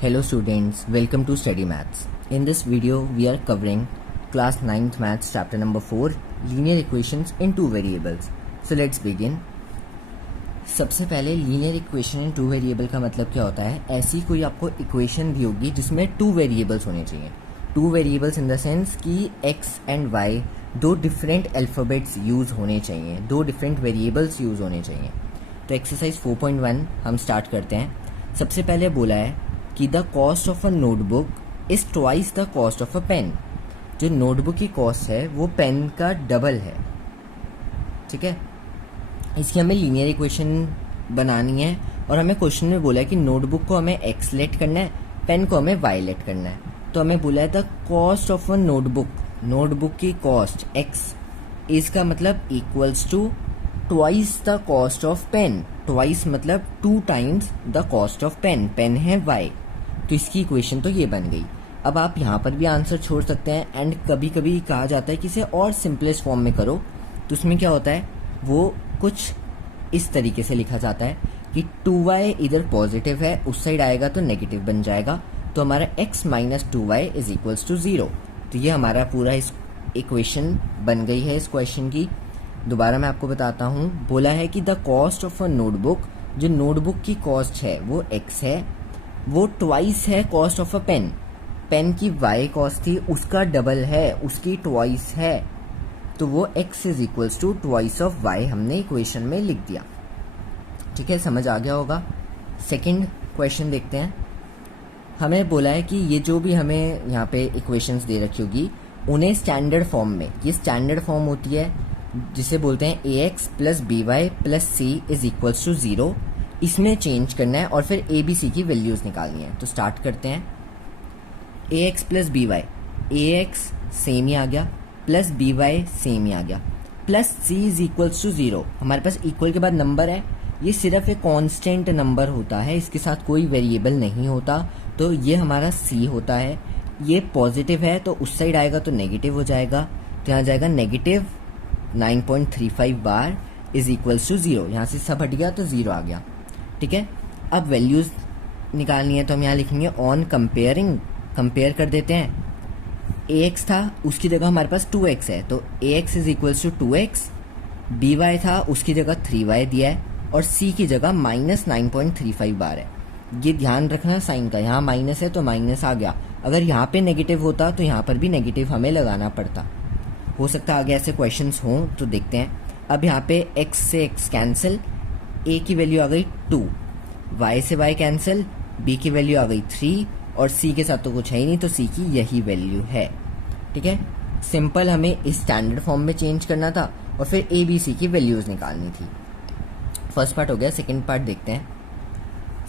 Hello students, welcome to Study Maths. In this video, we are covering class 9th Maths chapter number 4, linear equations in two variables. So let's begin. सबसे पहले linear equation in two variable का मतलब क्या होता है? ऐसी कोई आपको इक्वेशन दी होगी जिसमें टू वेरिएबल्स होने चाहिए. Two variables in the sense कि x एंड y दो डिफरेंट अल्फ़ाबेट्स यूज़ होने चाहिए, दो डिफरेंट वेरिएबल्स यूज़ होने चाहिए. तो एक्सरसाइज 4.1 हम स्टार्ट करते हैं. सबसे पहले बोला है कि the cost of a notebook is twice the cost of a pen. जो नोटबुक की कॉस्ट है वो पेन का डबल है. ठीक है, इसकी हमें लीनियर इक्वेशन बनानी है और हमें क्वेश्चन में बोला है कि नोटबुक को हमें x लेट करना है, पेन को हमें y लेट करना है. तो हमें बोला है the cost of a notebook, notebook की कॉस्ट x, इसका मतलब equals to twice the cost of pen. Twice मतलब two times the cost of pen. Pen है y, तो इसकी इक्वेशन तो ये बन गई. अब आप यहाँ पर भी आंसर छोड़ सकते हैं एंड कभी कभी कहा जाता है कि इसे और सिंपलेस्ट फॉर्म में करो. तो उसमें क्या होता है, वो कुछ इस तरीके से लिखा जाता है कि 2y इधर पॉजिटिव है, उस साइड आएगा तो नेगेटिव बन जाएगा. तो हमारा x minus 2y is equals to 0. तो ये हमारा पूरा इस इक्वेशन बन गई है इस क्वेश्चन की. दोबारा मैं आपको बताता हूँ. बोला है कि the cost of a notebook, जो नोटबुक की कॉस्ट है वो x है, वो ट्वाइस है cost of a pen. Pen की y कॉस्ट थी, उसका डबल है, उसकी ट्वाइस है. तो वो x is equals to twice of y हमने इक्वेशन में लिख दिया. ठीक है, समझ आ गया होगा. सेकंड क्वेश्चन देखते हैं. हमें बोला है कि ये जो भी हमें यहाँ पे इक्वेशंस दे रखी होगी उन्हें स्टैंडर्ड फॉर्म में, ये स्टैंडर्ड फॉर्म होती है जिसे बोलते हैं ax plus by plus c is equals to 0, इसमें चेंज करना है और फिर abc की वैल्यूज निकालनी है. तो स्टार्ट करते हैं. ax plus by, ax same ही आ गया, प्लस by सेम ही आ गया, plus c is equals to 0. हमारे पास इक्वल के बाद नंबर है, ये सिर्फ एक कांस्टेंट नंबर होता है, इसके साथ कोई वेरिएबल नहीं होता. तो ये हमारा c होता है. ये पॉजिटिव है तो उस साइड आएगा तो नेगेटिव हो जाएगा. तो यहाँ जाएगा नेगेटिव 9.35 बार इज इक्वल्स टू 0. यहाँ से सब हट गया तो 0 आ गया. ठीक है, अब वैल्यूज निकालनी है तो हम यहाँ लिखेंगे ऑन कंपेयरिंग. कंपेयर कर देते हैं. ax था, उसकी जगह हमारे पास 2x है, तो ax is equals to 2x. by था, उसकी जगह 3y दिया है और c की जगह माइनस 9.35 बार है. ये ध्यान रखना साइन का, यहाँ माइनस है तो माइनस आ गया. अगर यहाँ पे नेगेटिव होता तो यहाँ पर भी नेगेटिव हमें लगाना पड़ता. हो सकता है आगे ऐसे क्वेश्चंस हों, तो देखते हैं. अब यहाँ पे x से x कैंसिल, a की वैल्यू आ गई 2, y से y कैंसिल, b की वैल्यू आ गई 3 और c के साथ तो कुछ है ही नहीं तो c की यही वैल्यू है. ठीक है, सिंपल हमें इस स्टैंडर्ड फॉर्म में चेंज करना था और फिर a b c की वैल्यूज निकालनी थी. फर्स्ट पार्ट हो गया. सेकंड पार्ट देखते हैं.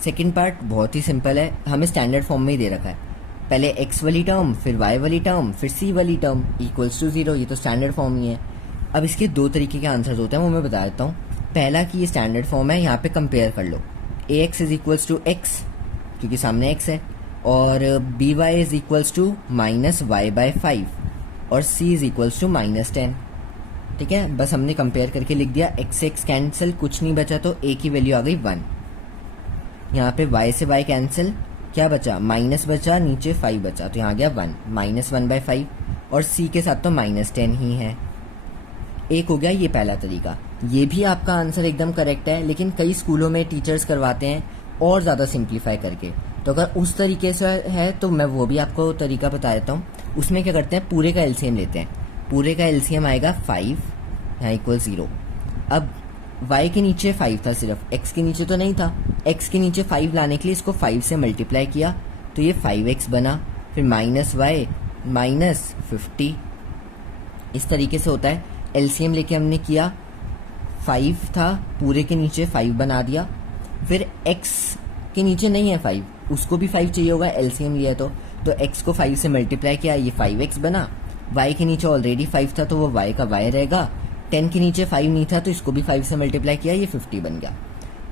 सेकंड पार्ट बहुत ही सिंपल है, हमें स्टैंडर्ड फॉर्म में ही दे रखा है. पहले x वाली टर्म, फिर y वाली टर्म, फिर c वाली टर्म इक्वल्स टू 0. ये तो स्टैंडर्ड फॉर्म ही है. अब इसके दो तरीके के आंसर्स होते हैं, वो मैं बता देता हूँ. पहला कि ये स्टैंडर्ड फॉर्म है, यहाँ पे कंपेयर कर लो. ax is equals to x क्योंकि सामने x है, और by is equals to minus y by 5 और c is equals to minus 10. ठीक है, बस हमने कंपेयर करके लिख दिया. x से x कैंसिल, कुछ नहीं बचा तो a की वैल्यू आ गई 1. यहाँ पे y से y कैंसिल, क्या बचा, माइनस बचा, नीचे 5 बचा, तो यहाँ आ गया 1, माइनस 1 बाय 5 और c के साथ तो माइनस 10 ही है. एक हो गया ये पहला तरीका. ये भी आपका आंसर एकदम करेक्ट है, लेकिन कई स्कूलों में टीचर्स करवाते हैं और ज़्यादा सिंप्लीफाई करके. तो अगर उस तरीके से है तो मैं वो भी आपको तरीका बता देता हूँ. उसमें क्या करते हैं, पूरे का एलसीएम लेते हैं. पूरे का एलसीएम आएगा 5, यहाँ इक्वल 0. अब y के नीचे 5 था सिर्फ, x के नीचे तो नहीं था. x के नीचे 5 लाने के लिए इसको 5 से मल्टीप्लाई किया तो ये 5x बना, फिर माइनस y माइनस 50. इस तरीके से होता है. एलसीएम लेके हमने किया, 5 था, पूरे के नीचे 5 बना दिया. फिर x के नीचे नहीं है 5, उसको भी 5 चाहिए होगा, एलसीएम लिया तो x को 5 से मल्टीप्लाई किया, ये 5x बना. y के नीचे ऑलरेडी 5 था तो वो y का y रहेगा. 10 के नीचे 5 नहीं था तो इसको भी 5 से मल्टीप्लाई किया, ये 50 बन गया.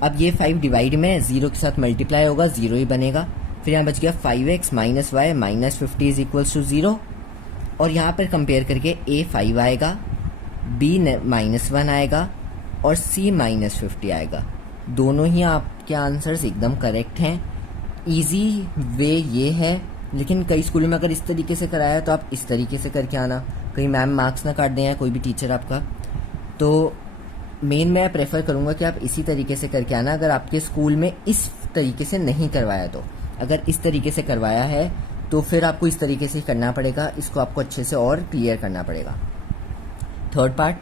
अब ये 5 डिवाइड में 0 के साथ मल्टीप्लाई होगा, 0 ही बनेगा. फिर यहाँ बच गया 5x minus y minus 50 is equals to 0. और यहाँ पर कंपेयर करके a 5 आएगा, b माइनस 1 आएगा और c माइनस 50 आएगा. दोनों ही आपके आंसर्स एकदम करेक्ट हैं. इजी वे ये है, लेकिन कई स्कूलों में अगर इस तरीके से कराया तो आप इस तरीके से करके आना, कहीं मैम मार्क्स ना काट दें या कोई भी टीचर आपका। तो मेन मैं प्रेफर करूँगा कि आप इसी तरीके से करके आना अगर आपके स्कूल में इस तरीके से नहीं करवाया तो। अगर इस तरीके से करवाया है तो फिर आपको इस तरीके से करना पड़ेगा, इसको आपको अच्छे से और क्लियर करना पड़ेगा। थर्ड पार्ट,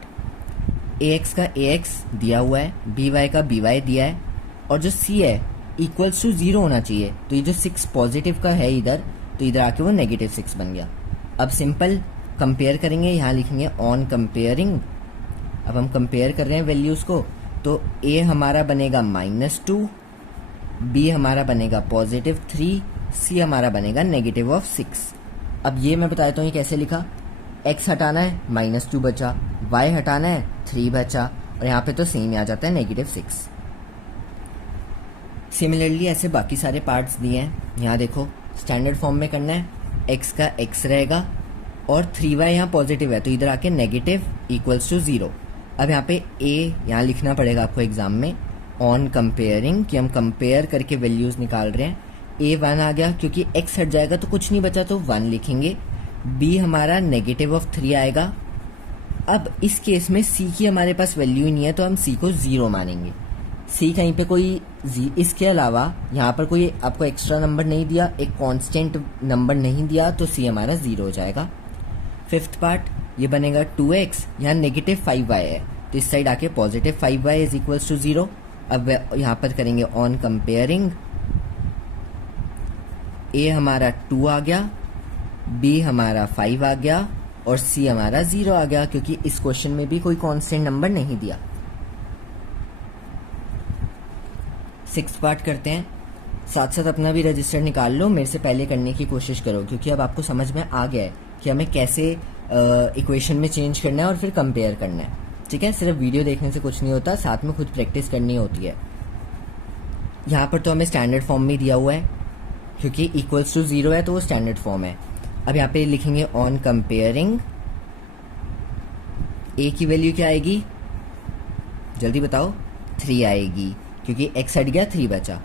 ax का ax दिया हुआ है, by का by दिया है, और जो c है इक्वल्स टू 0 होना चाहिए। तो ये जो 6 पॉजिटिव का है इधर, तो इधर आके वो -6 बन गया। अब सिंपल कंपेयर करेंगे, यहाँ लिखेंगे ऑन कंपेयरिंग। अब हम कंपेयर कर रहे हैं वैल्यूज़ को, तो a हमारा बनेगा -2, b हमारा बनेगा +3, c हमारा बनेगा -6। अब ये मैं बता देता हूँ ये कैसे लिखा। x हटाना है -2 बचा, y हटाना है 3 बचा, और यहाँ पे तो सेम आ जाता है -6। सिमिलरली ऐसे बाकी सारे पार्ट्स दिए हैं। यहाँ देखो स्टैंडर्ड फॉर्म में करना है, x का x रहेगा और 3y यहाँ पॉजिटिव है तो इधर आके -=0। अब यहाँ पे a यहाँ लिखना पड़ेगा आपको एग्जाम में ऑन कंपेयरिंग, कि हम कंपेयर करके वैल्यूज़ निकाल रहे हैं। a 1 आ गया, क्योंकि x हट जाएगा तो कुछ नहीं बचा तो 1 लिखेंगे। b हमारा -3 आएगा। अब इस केस में c की हमारे पास वैल्यू ही नहीं है तो हम c को 0 मानेंगे। c कहीं पे कोई इसके अलावा यहाँ पर कोई आपको एक्स्ट्रा नंबर नहीं दिया, एक कांस्टेंट नंबर नहीं दिया, तो c हमारा 0 हो जाएगा। फिफ्थ पार्ट ये बनेगा 2x, यहाँ -5y है तो इस साइड आके +5y = 0। अब यहाँ पर करेंगे ऑन कंपेयरिंग, a हमारा 2 आ गया, b हमारा 5 आ गया और c हमारा 0 आ गया, क्योंकि इस क्वेश्चन में भी कोई कांस्टेंट नंबर नहीं दिया। सिक्स्थ पार्ट करते हैं, साथ साथ अपना भी रजिस्टर निकाल लो, मेरे से पहले करने की कोशिश करो, क्योंकि अब आपको समझ में आ गया है कि हमें कैसे इक्वेशन में चेंज करना है और फिर कंपेयर करना है। ठीक है, सिर्फ वीडियो देखने से कुछ नहीं होता, साथ में खुद प्रैक्टिस करनी होती है। यहाँ पर तो हमें स्टैंडर्ड फॉर्म में दिया हुआ है, क्योंकि =0 है तो वो स्टैंडर्ड फॉर्म है। अब यहाँ पे लिखेंगे ऑन कंपेयरिंग, a की वैल्यू क्या आएगी जल्दी बताओ, 3 आएगी, क्योंकि x हट गया 3 बचा।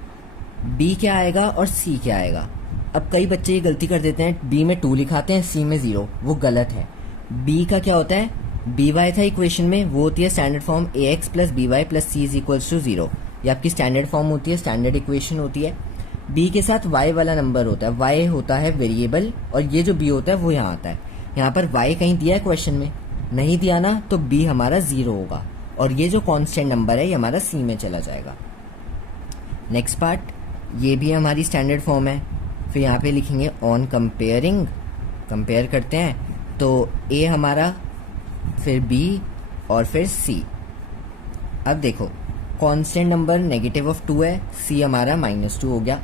b क्या आएगा और c क्या आएगा। अब कई बच्चे ये गलती कर देते हैं, b में 2 लिखाते हैं, c में 0, वो गलत है। b का क्या होता है, by था इक्वेशन में, वो होती है standard form ax + by + c = 0। ये आपकी स्टैंडर्ड फॉर्म होती है, स्टैंडर्ड इक्वेशन होती है। b के साथ y वाला नंबर होता है, y होता है वेरिएबल, और ये जो b होता है वो यहाँ आता है। यहाँ पर y कहीं दिया है क्वेश्चन में, नहीं दिया ना, तो b हमारा 0 होगा, और ये जो कांस्टेंट नंबर है ये हमारा c में चला जाएगा। नेक्स्ट पार्ट, ये भी हमारी स्टैंडर्ड फॉर्म है। फिर यहाँ पे लिखेंगे ऑन कंपेयरिंग, कंपेयर करते हैं, तो a हमारा, फिर b और फिर c। अब देखो कांस्टेंट नंबर -2 है, c हमारा -2 हो गया।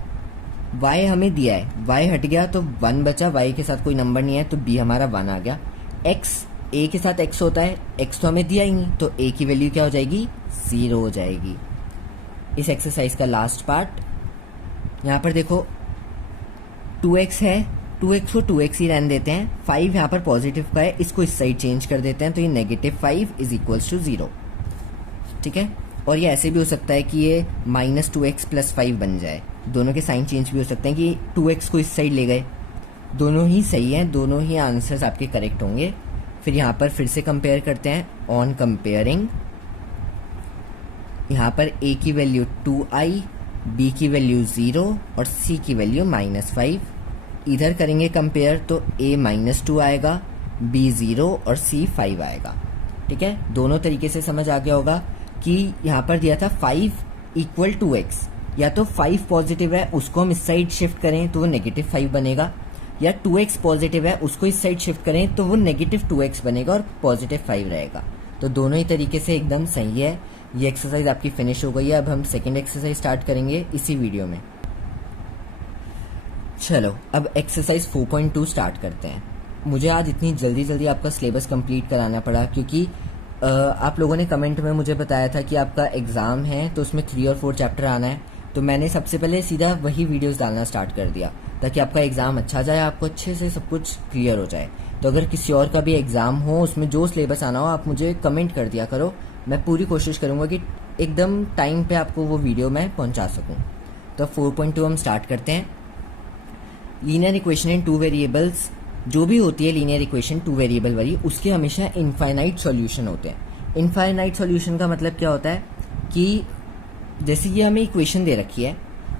y हमें दिया है, y हट गया तो 1 बचा, y के साथ कोई नंबर नहीं है तो b हमारा 1 आ गया। x, a के साथ x होता है, x तो हमें दिया ही नहीं, तो a की वैल्यू क्या हो जाएगी, 0 हो जाएगी। इस एक्सरसाइज का लास्ट पार्ट, यहाँ पर देखो 2x है, 2x को 2x ही रहने देते हैं, 5 यहाँ पर पॉजिटिव का है, इसको इस साइड चेंज कर देते हैं, तो ये -5 = 0। ठीक है, और ये ऐसे भी हो सकता है कि ये -2x + 5 बन जाए, दोनों के साइन चेंज भी हो सकते हैं कि 2x को इस साइड ले गए। दोनों ही सही हैं, दोनों ही आंसर्स आपके करेक्ट होंगे। फिर यहाँ पर फिर से कंपेयर करते हैं ऑन कंपेयरिंग, यहाँ पर a की वैल्यू 2i, b की वैल्यू 0 और c की वैल्यू -5। इधर करेंगे कंपेयर तो a -2 आएगा, b 0 और c 5 आएगा। ठीक है, दोनों तरीके से समझ आ गया होगा कि यहाँ पर दिया था 5 = 2x, या तो 5 पॉजिटिव है उसको हम इस साइड शिफ्ट करें तो वो -5 बनेगा, या 2x पॉजिटिव है उसको इस साइड शिफ्ट करें तो वो -2x बनेगा और +5 रहेगा। तो दोनों ही तरीके से एकदम सही है। ये एक्सरसाइज आपकी फिनिश हो गई है। अब हम सेकेंड एक्सरसाइज स्टार्ट करेंगे इसी वीडियो में। चलो अब एक्सरसाइज 4.2 स्टार्ट करते हैं। मुझे आज इतनी जल्दी आपका सिलेबस कंप्लीट कराना पड़ा, क्योंकि आप लोगों ने कमेंट में मुझे बताया था कि आपका एग्ज़ाम है तो उसमें 3 और 4 चैप्टर आना है, तो मैंने सबसे पहले सीधा वही वीडियोस डालना स्टार्ट कर दिया ताकि आपका एग्ज़ाम अच्छा जाए, आपको अच्छे से सब कुछ क्लियर हो जाए। तो अगर किसी और का भी एग्ज़ाम हो, उसमें जो सिलेबस आना हो, आप मुझे कमेंट कर दिया करो, मैं पूरी कोशिश करूँगा कि एकदम टाइम पे आपको वो वीडियो मैं पहुँचा सकूँ। तो 4.2 हम स्टार्ट करते हैं। Linear equation in two variables, जो भी होती है लीनियर इक्वेशन टू वेरिएबल वाली, उसके हमेशा इनफाइनाइट सॉल्यूशन होते हैं। इनफाइनाइट सॉल्यूशन का मतलब क्या होता है कि जैसे ये हमें इक्वेशन दे रखी है,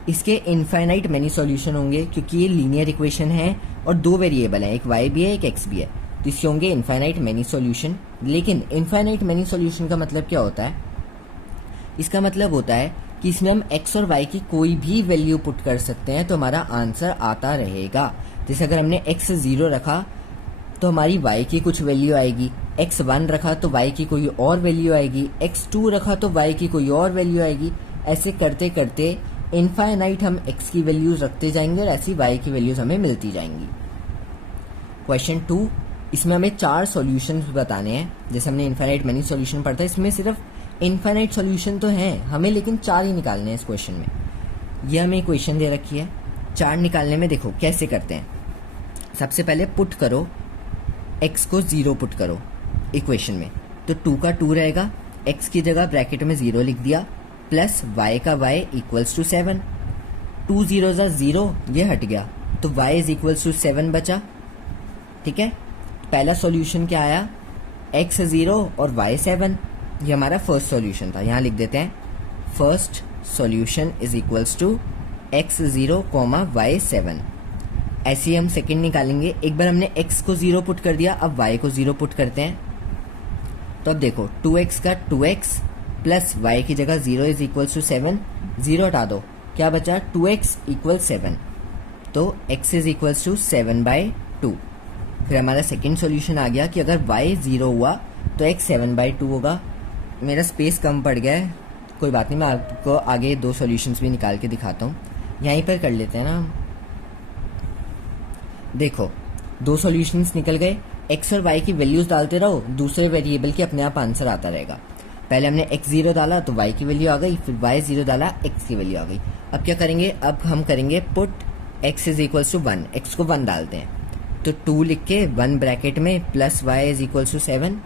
इसके इनफाइनाइट मैनी सॉल्यूशन होंगे, क्योंकि ये लीनियर इक्वेशन है और दो वेरिएबल है, एक y भी है एक x भी है, तो इसके होंगे इनफाइनाइट मैनी सॉल्यूशन। लेकिन इनफाइनाइट मैनी सॉल्यूशन का मतलब क्या होता है? इसका मतलब होता है कि इसमें हम x और y की कोई भी वैल्यू पुट कर सकते हैं तो हमारा आंसर आता रहेगा। जैसे अगर हमने x 0 रखा तो हमारी y की कुछ वैल्यू आएगी, x 1 रखा तो y की कोई और वैल्यू आएगी, x 2 रखा तो y की कोई और वैल्यू आएगी। ऐसे करते करते इनफाइनाइट हम x की वैल्यूज रखते जाएंगे और ऐसी y की वैल्यूज हमें मिलती जाएंगी। क्वेश्चन 2, इसमें हमें 4 सॉल्यूशंस बताने हैं। जैसे हमने इनफाइनाइट मैनी सॉल्यूशन पढ़ा था, इसमें सिर्फ इनफाइनाइट सॉल्यूशन तो हैं, हमें लेकिन 4 ही निकालने हैं इस क्वेश्चन में। ये हमें इक्वेशन दे रखी है, 4 निकालने में देखो कैसे करते हैं। सबसे पहले पुट करो, x को 0 पुट करो इक्वेशन में, तो 2 का 2 रहेगा, x की जगह ब्रैकेट में 0 लिख दिया, प्लस y का y इक्वल्स टू 7। 2 0 0, ये हट गया, तो y इज इक्वल्स टू 7 बचा। ठीक है, पहला सॉल्यूशन क्या आया, x 0 और y 7, ये हमारा फर्स्ट सॉल्यूशन था। यहाँ लिख देते हैं first solution is equals to x 0, y 7। ऐसे ही हम सेकंड निकालेंगे। एक बार हमने x को 0 पुट कर दिया, अब y को 0 पुट करते हैं। तो अब देखो 2x का 2x प्लस y की जगह 0 इज इक्वल्स टू 7, 0 हटा दो, क्या बचा 2x इक्वल 7, तो x इज इक्वल्स टू 7/2। फिर हमारा सेकंड सॉल्यूशन आ गया कि अगर y 0 हुआ तो x 7/2 होगा। मेरा स्पेस कम पड़ गया है, कोई बात नहीं, मैं आपको आगे 2 सॉल्यूशंस भी निकाल के दिखाता हूँ। यहीं पर कर लेते हैं ना हम। देखो 2 सॉल्यूशंस निकल गए, x और y की वैल्यूज डालते रहो, दूसरे वेरिएबल के अपने आप आंसर आता रहेगा। पहले हमने x 0 डाला तो y की वैल्यू आ गई, फिर y 0 डाला x की वैल्यू आ गई। अब क्या करेंगे, अब हम करेंगे put x is equals to 1, x को 1 डालते हैं, तो 2 लिख के 1 ब्रैकेट में plus y is equals to 7,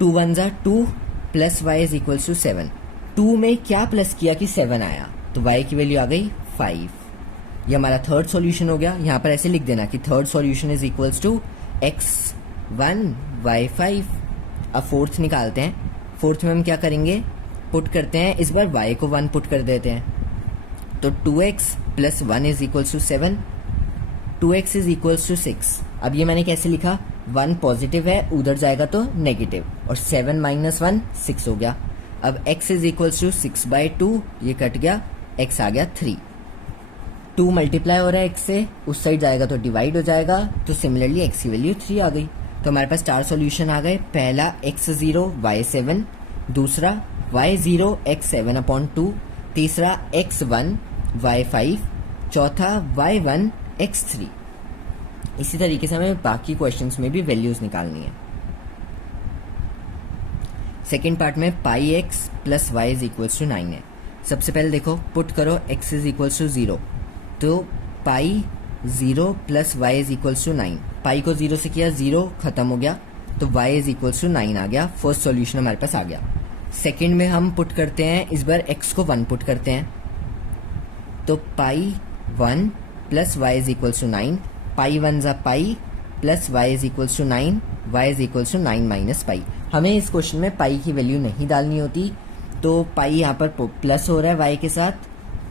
2 1 जा 2 plus y is equals to 7। 2 में क्या प्लस किया कि 7 आया, तो y की वैल्यू आ गई 5। ये हमारा थर्ड सॉल्यूशन हो गया। यहाँ पर ऐसे लिख देना कि third solution is equals to x 1 y 5। अब फोर्थ निकालते हैं। फोर्थ में हम क्या करेंगे, पुट करते हैं, इस बार y को 1 पुट कर देते हैं, तो 2x plus 1 is equals to 7, 2x is equals to 6। अब ये मैंने कैसे लिखा, 1 पॉजिटिव है, उधर जाएगा तो नेगेटिव, और 7 माइनस 1 6 हो गया। अब x इज इक्वल्स टू 6/2, ये कट गया, x आ गया 3। 2 मल्टीप्लाई हो रहा है x से, उस साइड जाएगा तो डिवाइड हो जाएगा, तो सिमिलरली x की वैल्यू 3 आ गई। तो हमारे पास 4 सॉल्यूशन आ गए। पहला x 0 y 7, दूसरा y 0 x 7/2, तीसरा x 1 y 5, चौथा y 1 x 3। इसी तरीके से हमें बाकी क्वेश्चंस में भी वैल्यूज निकालनी है। सेकेंड पार्ट में pi x plus y is equals to 9 है। सबसे पहले देखो पुट करो x इज इक्वल्स टू 0, तो pi 0 plus y is equals to 9। Pi को 0 से किया, 0 खत्म हो गया, तो y इज इक्वल्स टू 9 आ गया। फर्स्ट सॉल्यूशन हमारे पास आ गया। सेकंड में हम पुट करते हैं, इस बार x को 1 पुट करते हैं, तो pi 1 plus y is equals to 9, pi 1 जा pi plus y is equals to 9, y is equals to 9 minus pi. हमें इस क्वेश्चन में पाई की वैल्यू नहीं डालनी होती, तो पाई यहाँ पर प्लस हो रहा है वाई के साथ,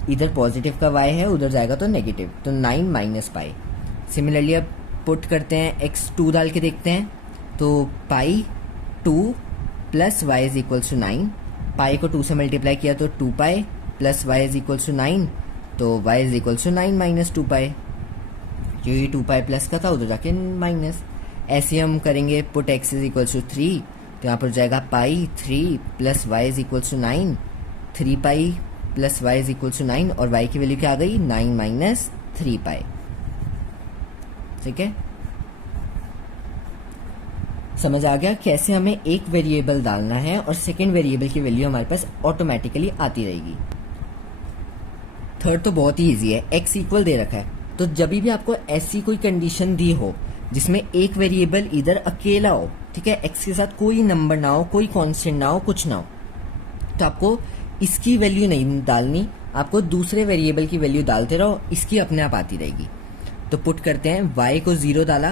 इधर पॉजिटिव का y है, उधर जाएगा तो नेगेटिव, तो 9 माइनस पाई। सिमिलरली अब पुट करते हैं, x 2 डाल के देखते हैं, तो pi 2 plus y is equals to 9, pi को 2 से मल्टीप्लाई किया तो 2 pi plus y is equals to 9, तो y is equals to 9 minus 2 pi. जो ये 2 पाई प्लस का था उधर जाके माइनस। ऐसे हम करेंगे put x is equals to 3, तो यहाँ पर जाएगा pi 3 plus y is equals to 9, 3 pi plus y is equals to 9, और y की वैल्यू क्या आ गई, 9 माइनस 3 पाई। ठीक है, समझ आ गया कैसे हमें एक वेरिएबल डालना है और सेकेंड वेरिएबल की वैल्यू हमारे पास ऑटोमेटिकली आती रहेगी। थर्ड तो बहुत ही इजी है, x इक्वल दे रखा है, तो जब भी आपको ऐसी कोई कंडीशन दी हो जिसमें एक वेरिएबल इधर अकेला हो, ठीक है, x के साथ कोई नंबर ना हो, कोई कांस्टेंट ना हो, कुछ ना हो, तो आपको इसकी वैल्यू नहीं डालनी, आपको दूसरे वेरिएबल की वैल्यू डालते रहो, इसकी अपने आप आती रहेगी। तो पुट करते हैं, y को 0 डाला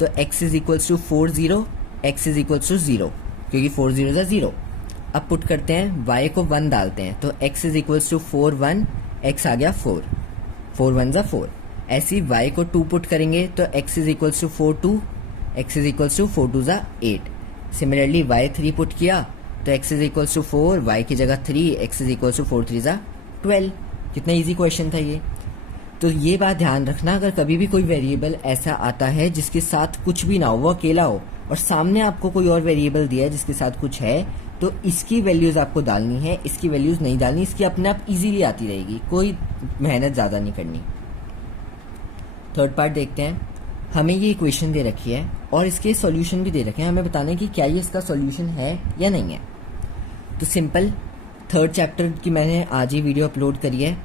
तो x is equals to 4 0, x is equals to 0 क्योंकि 4 0 0। अब पुट करते हैं y को 1 डालते हैं तो x is equals to 4 1, x आ गया 4, 4 1 4। ऐसे ही y को 2 पुट करेंगे तो x is equals to 4 2, x is equals to 4 2 8। Similarly y 3 put किया तो x is equals to 4, y की जगह 3, x इज इक्वल्स टू 4 3 12। कितना इजी क्वेश्चन था ये। तो ये बात ध्यान रखना, अगर कभी भी कोई वेरिएबल ऐसा आता है जिसके साथ कुछ भी ना हो, वो अकेला हो, और सामने आपको कोई और वेरिएबल दिया है जिसके साथ कुछ है, तो इसकी वैल्यूज आपको डालनी है, इसकी वैल्यूज नहीं डालनी, इसकी अपने आप इजीली आती रहेगी, कोई मेहनत ज़्यादा नहीं करनी। थर्ड पार्ट देखते हैं। हमें ये इक्वेशन दे रखी है और इसके सॉल्यूशन भी दे रखे हैं, हमें बताना है कि क्या ये इसका सॉल्यूशन है या नहीं है। तो सिंपल, थर्ड चैप्टर की मैंने आज ही वीडियो अपलोड करी है,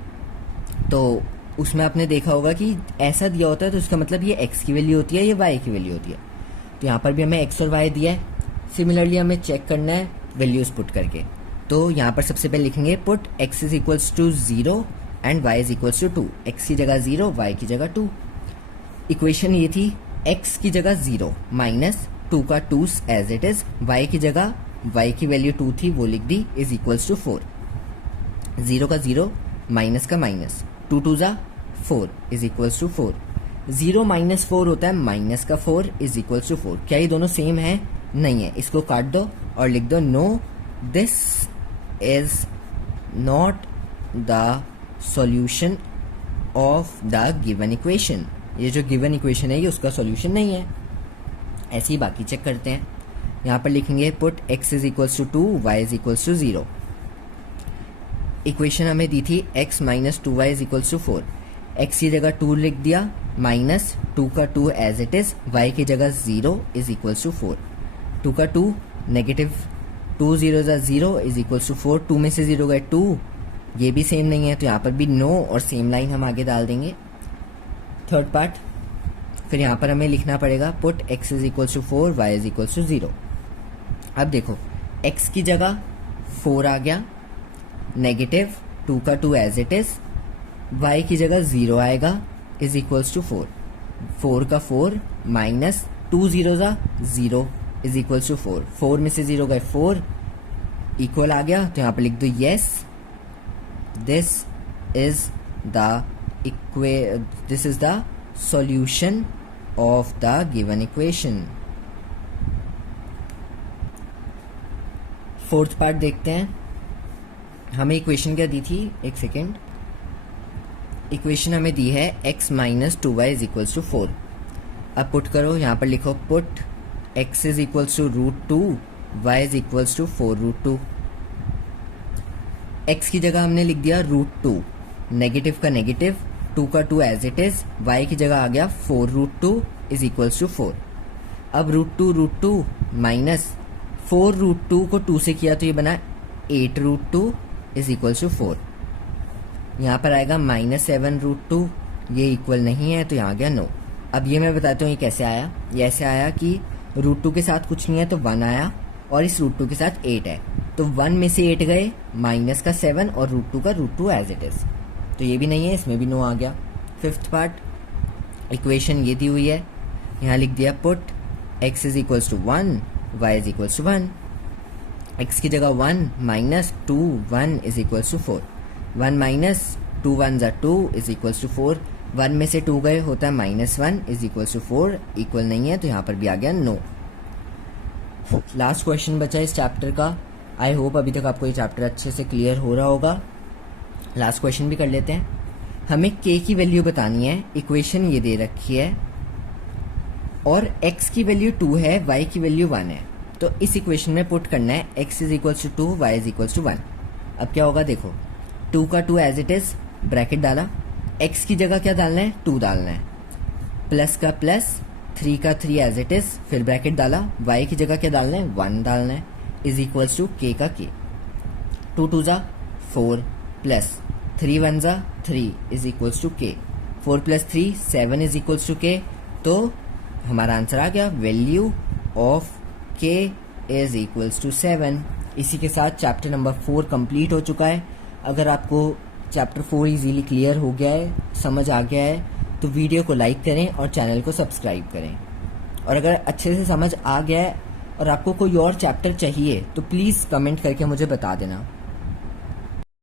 तो उसमें आपने देखा होगा कि ऐसा दिया होता है तो उसका मतलब ये x की वैल्यू होती है, ये y की वैल्यू होती है। तो यहाँ पर भी हमें x और y दिया है। सिमिलरली हमें चेक करना है वैल्यूज पुट करके। तो यहाँ पर सबसे पहले लिखेंगे put x is equals to 0 and y is equals to 2। x की जगह 0, y की जगह 2। इक्वेशन ये थी, x की जगह 0 माइनस 2 का 2 एज इट इज, y की जगह y की वैल्यू 2 थी वो लिख दी, इज इक्वल्स टू 4। 0 का 0 माइनस का minus, 2 2 4 is equals to 4। 0 minus 4 होता है माइनस का 4 इज इक्वल्स टू 4। क्या ये दोनों सेम है? नहीं है। इसको काट दो और लिख दो no this is not the solution of the given equation. ये जो गिवन इक्वेशन है ये उसका सॉल्यूशन नहीं है। ऐसे ही बाकी चेक करते हैं। यहाँ पर लिखेंगे put x is equals to 2, y is equals to 0। Equation हमें दी थी x minus 2y is equals to 4। x की जगह 2 लिख दिया, माइनस 2 का 2 एज इट इज, y की जगह 0 इज इक्वल्स टू 4। 2 का 2 नेगेटिव, 2 0 0 इज इक्वल्स टू 4। 2 में से 0 गए 2, ये भी सेम नहीं है तो यहाँ पर भी नो और सेम लाइन हम आगे डाल देंगे। थर्ड पार्ट, फिर यहाँ पर हमें लिखना पड़ेगा put x is equals to 4, y is equals to 0। अब देखो x की जगह 4 आ गया, नेगेटिव 2 का 2 एज इट इज, y की जगह 0 आएगा इज इक्वल्स टू 4। 4 का 4 माइनस 2 0 0 इज इक्वल्स टू 4। 4 में से 0 गए 4, इक्वल आ गया तो यहाँ पर लिख दो yes this is the solution of the given equation. Fourth part देखते हैं। हमें इक्वेशन क्या दी थी, एक सेकेंड। इक्वेशन हमें दी है x minus 2y is equals to 4। अब पुट करो, यहाँ पर लिखो put x is equals to √2, y is equals to 4√2। x की जगह हमने लिख दिया √2, नेगेटिव का नेगेटिव, 2 का 2 एज इट इज, y की जगह आ गया 4√2 इज इक्वल्स टू 4। अब √2 माइनस 4√2 को 2 से किया तो ये बना 8√2 इज इक्वल्स टू 4। यहाँ पर आएगा -7√2, ये इक्वल नहीं है तो यहाँ आ गया नो। अब ये मैं बताता हूँ ये कैसे आया। ये ऐसे आया कि √2 के साथ कुछ नहीं है तो 1 आया और इस √2 के साथ 8 है तो 1 में से 8 गए, माइनस का 7 और √2 का √2 एज इट इज, तो ये भी नहीं है, इसमें भी नो आ गया। फिफ्थ पार्ट, इक्वेशन ये दी हुई है, यहाँ लिख दिया put x is equals to 1, y is equals to 1। x की जगह 1 minus 2 1 is equals to 4। 1 minus 2 1 2 is equals to 4। 1 में से 2 गए होता है -1 इज इक्वल्स टू 4, इक्वल नहीं है तो यहाँ पर भी आ गया नो। लास्ट क्वेश्चन बचा इस चैप्टर का। आई होप अभी तक आपको ये चैप्टर अच्छे से क्लियर हो रहा होगा। लास्ट क्वेश्चन भी कर लेते हैं। हमें k की वैल्यू बतानी है, इक्वेशन ये दे रखी है और x की वैल्यू 2 है, y की वैल्यू 1 है, तो इस इक्वेशन में पुट करना है x is equals to 2, y is equals to 1। अब क्या होगा देखो, 2 का 2 एज इट इज, ब्रैकेट डाला, x की जगह क्या डालना है 2 डालना है, प्लस का प्लस, 3 का 3 एज इट इज, फिर ब्रैकेट डाला, y की जगह क्या डालना है 1 डालना है, इज इक्वल्स टू k का k। 2 2 4 plus 3 1 3 is equals to k। 4 plus 3 7 is equals to k। तो हमारा आंसर आ गया value of k is equals to 7। इसी के साथ चैप्टर नंबर 4 कंप्लीट हो चुका है। अगर आपको चैप्टर 4 इजीली क्लियर हो गया है, समझ आ गया है, तो वीडियो को लाइक करें और चैनल को सब्सक्राइब करें। और अगर अच्छे से समझ आ गया है और आपको कोई और चैप्टर चाहिए तो प्लीज़ कमेंट करके मुझे बता देना।